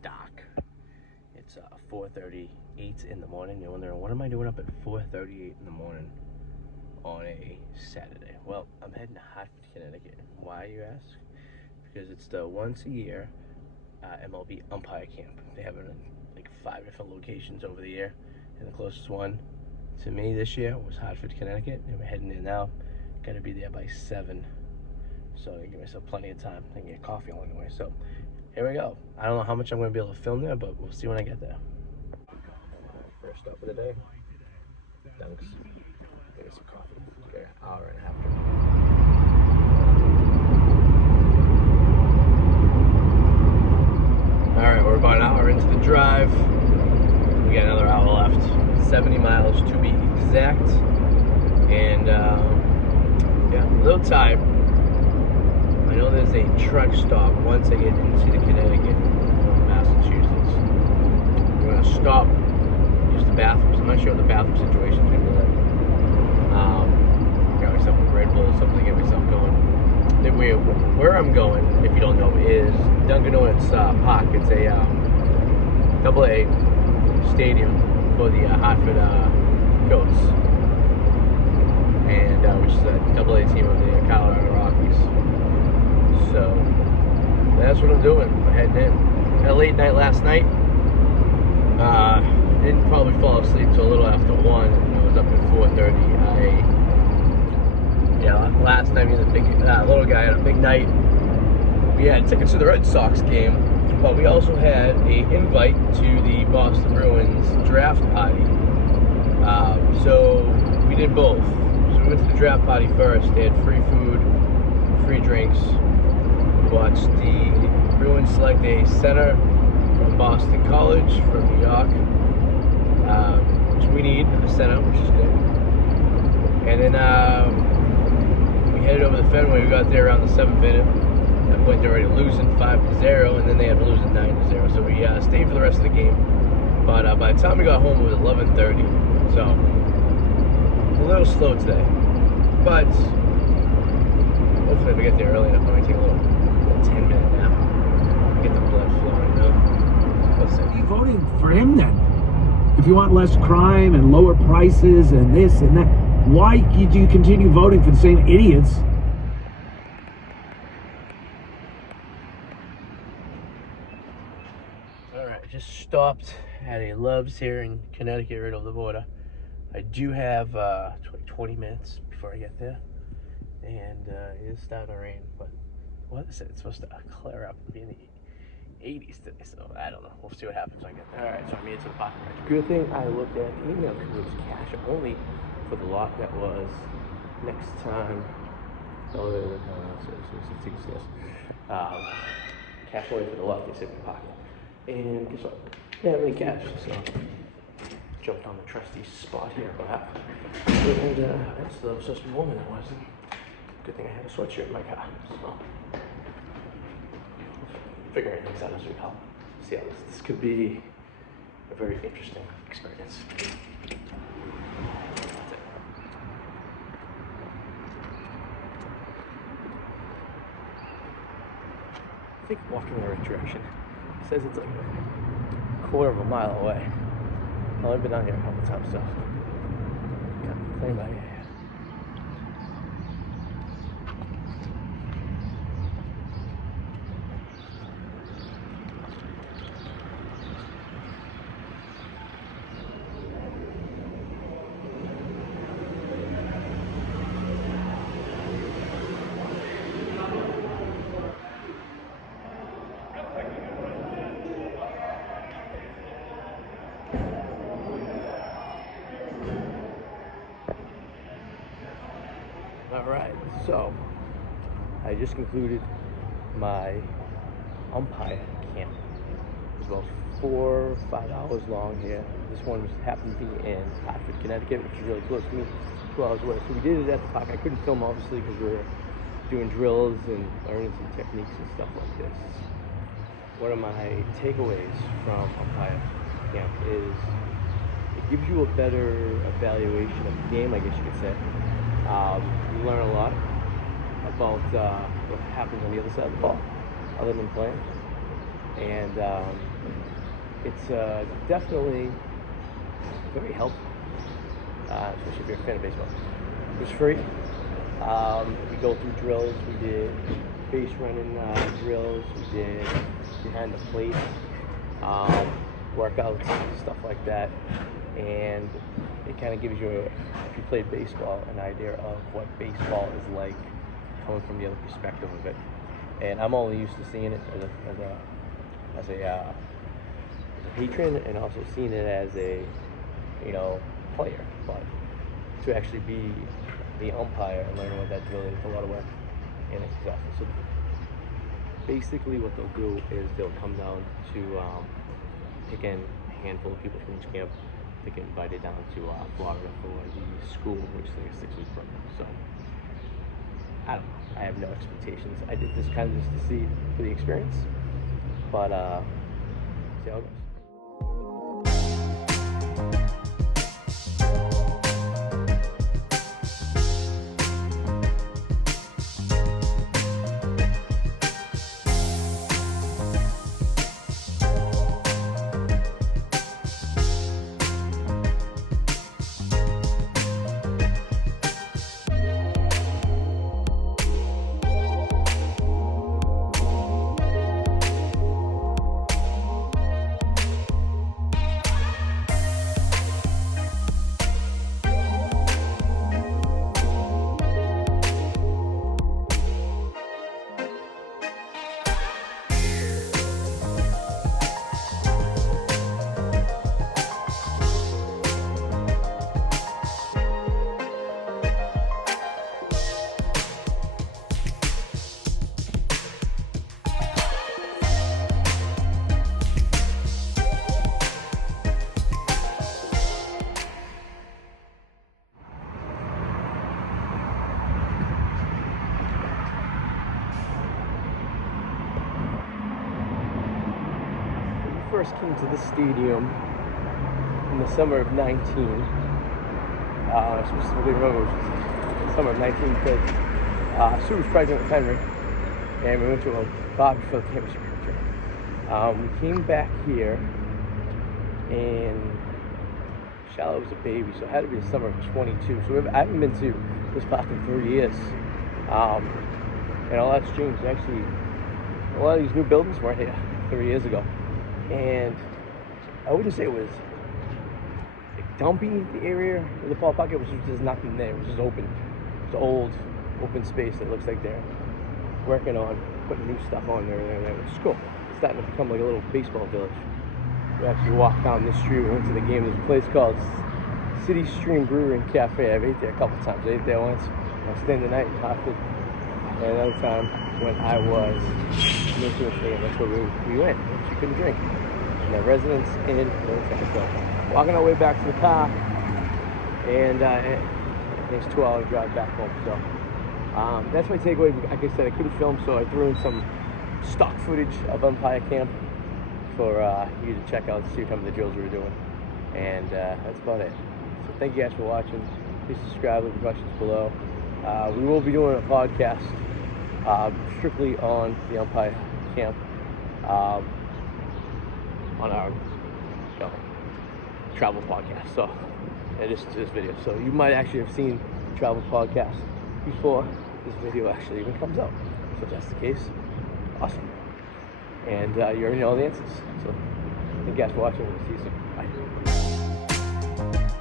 stock. It's 4:38 in the morning. You're wondering, what am I doing up at 4:38 in the morning on a Saturday? Well, I'm heading to Hartford, Connecticut. Why, you ask? Because it's the once a year MLB Umpire camp. They have it in like 5 different locations over the year, and the closest one to me this year was Hartford, Connecticut, and we're heading there now. Got to be there by 7, so I give myself plenty of time. I can get coffee along the way. So here we go. I don't know how much I'm going to be able to film there, but we'll see when I get there. First stop of the day, Dunks. Get some coffee. Get an hour and a half drive. All right, we're about an hour into the drive. We got another hour left. 70 miles to be exact. And yeah, I'm a little tired. I know there's a truck stop once I get into the Connecticut, Massachusetts. We're gonna stop, use the bathrooms. I'm not sure what the bathroom situation's gonna be like. Got myself a Red Bull, something to get myself going. Where I'm going, if you don't know, is Dunkin' Donuts Park. It's a AA stadium for the Hartford Goats, and which is a AA team of the Colorado Rockies. So that's what I'm doing. I'm heading in. Had a late night last night. Didn't probably fall asleep till a little after 1. I was up at 4:30. Last night, me and the big little guy had a big night. We had tickets to the Red Sox game, but we also had an invite to the Boston Bruins draft party. So we did both. So we went to the draft party first. They had free food, free drinks. We watched the Bruins select a center from Boston College from New York, which we need a center, which is good. And then we headed over to Fenway. We got there around the 7th inning. At that point, they were already losing 5-0, and then they had to lose 9-0. So we stayed for the rest of the game. But by the time we got home, it was 11:30. So a little slow today. But hopefully, if we get there early enough, I might take a little 10-minute nap. Get the blood flowing. What's that? Why are you voting for him then? If you want less crime and lower prices and this and that, why do you continue voting for the same idiots? Alright, I just stopped at a Love's here in Connecticut, right over the border. I do have 20 minutes before I get there. And it is starting to rain, but what is it? It's supposed to clear up and be in the 80s today, so I don't know. We'll see what happens when I get there. Alright, so I made it to the parking garage. Good thing I looked at the email because it was cash only for the lot that was next time. Elevator, cash only for the lot they said in the pocket. And guess what? They didn't have any cash, so jumped on the trusty spot here about half. And that's the supposed to be warm, and it wasn't. Good thing I had a sweatshirt in my car, so figuring things out as we go. See how this could be a very interesting experience. That's it. I think I'm walking in the right direction. It says it's like a quarter of a mile away. I've only been down here a couple times, so got playing by ear. Alright, so I just concluded my umpire camp. It was about 4 or 5 hours long here. This one happened to be in Hartford, Connecticut, which is really close to me, 2 hours away. So we did it at the park. I couldn't film, obviously, because we were doing drills and learning some techniques and stuff like this. One of my takeaways from umpire camp is it gives you a better evaluation of the game, I guess you could say. You learn a lot about what happens on the other side of the ball, other than playing. And it's definitely very helpful, especially if you're a fan of baseball. It was free. We go through drills. We did base running drills. We did behind the plate workouts, stuff like that. And it kind of gives you, if you played baseball, an idea of what baseball is like coming from the other perspective of it. And I'm only used to seeing it as a patron, and also seeing it as a player. But to actually be the umpire and learn what that drill is, it's a lot of work, and it's exhausting. So basically what they'll do is they'll come down to pick in a handful of people from each camp to get invited down to Florida for the school, which is like a 6-week program. So I don't know, I have no expectations. I did this kind of just to see for the experience, but see how it goes. First came to this stadium in the summer of 19. I specifically remember it was the summer of 19 because Sue was pregnant with Henry, and we went to a barbecue for the championship picture. We came back here, and Charlotte was a baby, so it had to be the summer of 22. So I haven't been to this park in 3 years, and all that's changed. Actually, a lot of these new buildings weren't here 3 years ago. And I wouldn't say it was like dumpy, the area where the ballpark was, just nothing there. It was just open. It's old, open space that looks like they're working on putting new stuff on there. Which is cool. It's starting to become like a little baseball village. We actually walked down this street. We went to the game. There's a place called City Stream Brewery and Cafe. I've ate there a couple times. I ate there once. I stayed the night in Hartford. And another time when I was new to the stadium, that's where we went. She couldn't drink. And the residents in so walking our way back to the car, and it's a 2-hour drive back home. So that's my takeaway. Like I said, I couldn't film, so I threw in some stock footage of Umpire Camp for you to check out to see some of the drills we were doing. And that's about it. So thank you guys for watching. Please subscribe, leave questions below. We will be doing a podcast strictly on the Umpire Camp on our travel podcast. So in addition to this video, so you might actually have seen the travel podcast before this video actually even comes out. So if that's the case, awesome. And you already know all the answers. So thank you guys for watching. We'll see you soon. Bye.